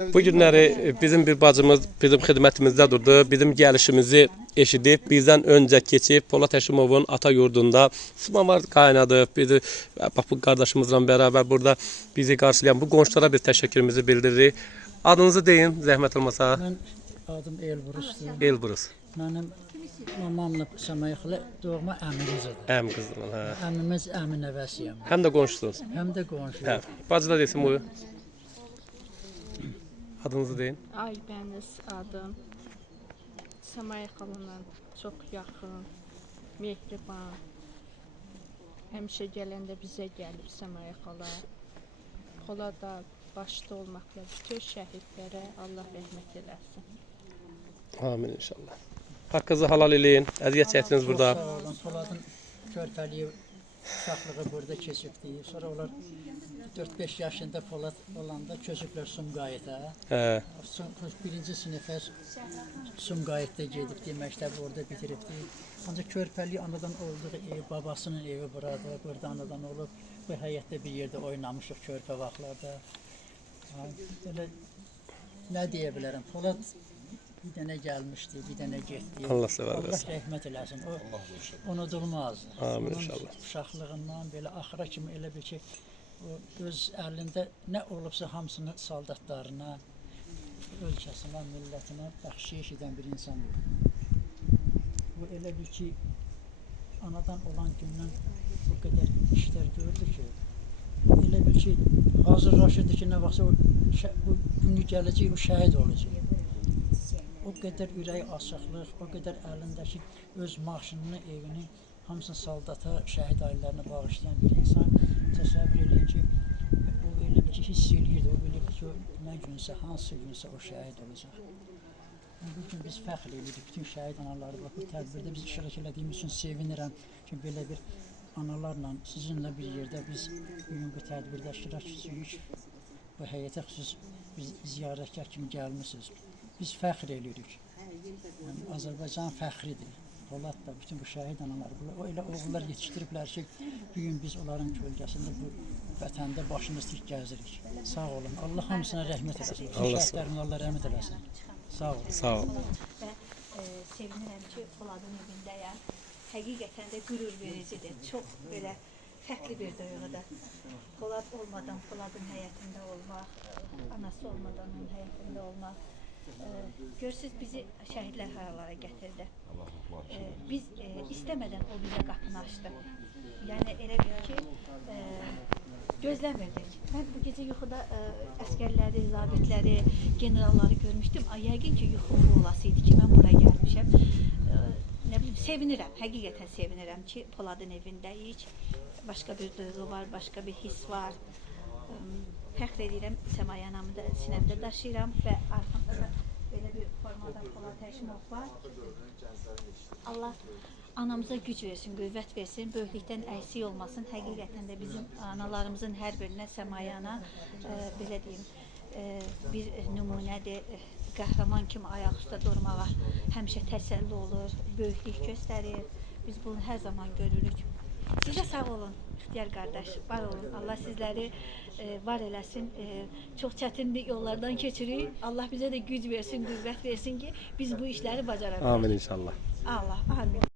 Bu günləri bizim bir bacımız bizim xidmətimizdə durdu. Bizim gəlişimizi eşidib, bizdən öncə keçib Polad Həşimovun ata yurdunda sımamar qaynadı. Bizi bu qardaşımızla bərabər burada bizi qarşılayan bu qonşulara bir təşəkkürümüzü bildiririk. Adınızı deyin, zəhmət olmasa. Mən adım Elbrusdur. Elbrus. Mənim mamamla Səməyxlə doğma əmimizdir. Əm qızından, hə. Əmimiz əmin nəvəsiyəm. Həm də qonşusunuz. Həm də qonşu. Hə. Bacı da desin bu. Adınızı deyin. Aybəniz adım. Səmay xalanla çox yaxın, mehriban. Həmişə gələndə bizə gəlib Səmay xala. Xala da başda olmaqla bütün şəhidlərə Allah rəhmət eləsin. Amin inşallah. Haqqınızı halal eləyin. Əziyyət çəkdiniz burada. Sağ olun. Poladın körpəliyi, uşaqlığı burada keçibdi. Sonra onlar 4-5 yaşında Polad olanda köçüblər Sumqayıta. Hə. Birinci sinifə Sumqayıtda gedibdi, məktəbi orada bitiribdi. Ancaq körpəliyi anadan olduğu ev, babasının evi burada, burada anadan olub. Bu həyətdə bir yerdə oynamışıq körpə vaxtlarda. Belə nə deyə bilərəm, Polad bir dənə gəlmişdi, bir dənə getdi. Allah sevər Allah versin. rəhmət eləsin. O unudulmaz. Amin Onun inşallah. uşaqlığından belə axıra kimi elə bir ki, o öz əlində nə olubsa hamısını soldatlarına, ölkəsinə, millətinə bəxşiş edən bir insandır. Bu elə bir ki, anadan olan gündən o qədər işlər gördü ki, elə bir ki, hazırlaşırdı ki, nə vaxtsa bu günü gələcək, o şəhid olacaq. O qədər ürək açıqlıq, o qədər əlindəki öz maşınını, evini, hamısını soldata, şəhid ailələrinə bağışlayan bir insan təsəvvür edin ki, o elə bir ki, hiss eləyirdi, o elə bir ki, nə günsə, hansı günsə o şəhid olacaq. Bu gün biz fəxr edirik, bütün şəhid anaları bu tədbirdə biz iştirak elədiyimiz üçün sevinirəm ki, belə bir analarla sizinlə bir yerdə biz bugün bu tədbirdə iştirak edirik. Bu həyətə xüsus biz ziyarətkar kimi gəlmişsiniz. Biz fəxr edirik. Yəni, Azərbaycan fəxridir. Polad da, bütün bu şəhid analar, o elə oğullar yetişdiriblər ki, bugün biz onların kölgəsində bu vətəndə başımız dik gəzirik. Sağ olun. Allah hamısına rəhmət eləsin. Şəhidlərimə Allah rəhmət eləsin. Sağ olun. Sağ olun. Və sevinirəm ki, Poladın evindəyəm. Həqiqətən də qürur vericidir. Çox belə fərqli bir duyğudur. Polad olmadan Poladın həyətində olmaq, anası olmadan onun həyətində olmaq. Görürsünüz, bizi şəhidlər haralara gətirdi. Biz istəmədən o bizə qapını açdı. Yəni elə bir ki, gözləmirdik. Mən bu gecə yuxuda əskərləri, zabitləri, generalları görmüşdüm. Yəqin ki, yuxum bu olasıydı ki, mən bura gəlmişəm. Nə bilim, sevinirəm, həqiqətən sevinirəm ki, Poladın evindəyik. Başqa bir duyğu var, başqa bir his var. Fəxr edirəm, Səmay anamı da sinəmdə daşıyıram və arxamda da belə bir formada Polad Həşimov var. Allah anamıza güc versin, qüvvət versin, böyüklükdən əksik olmasın. Həqiqətən də bizim analarımızın hər birinə Səmay ana, belə deyim, bir nümunədir. Qəhrəman kimi ayaq üstə durmağa həmişə təsəlli olur, böyüklük göstərir. Biz bunu hər zaman görürük. Sizə sağ olun, İxtiyar qardaş, var olun. Allah sizləri var eləsin. Çox çətin yollardan keçirik. Allah bizə də güc versin, qüvvət versin ki, biz bu işləri bacaraq. Amin inşallah. Allah, amin.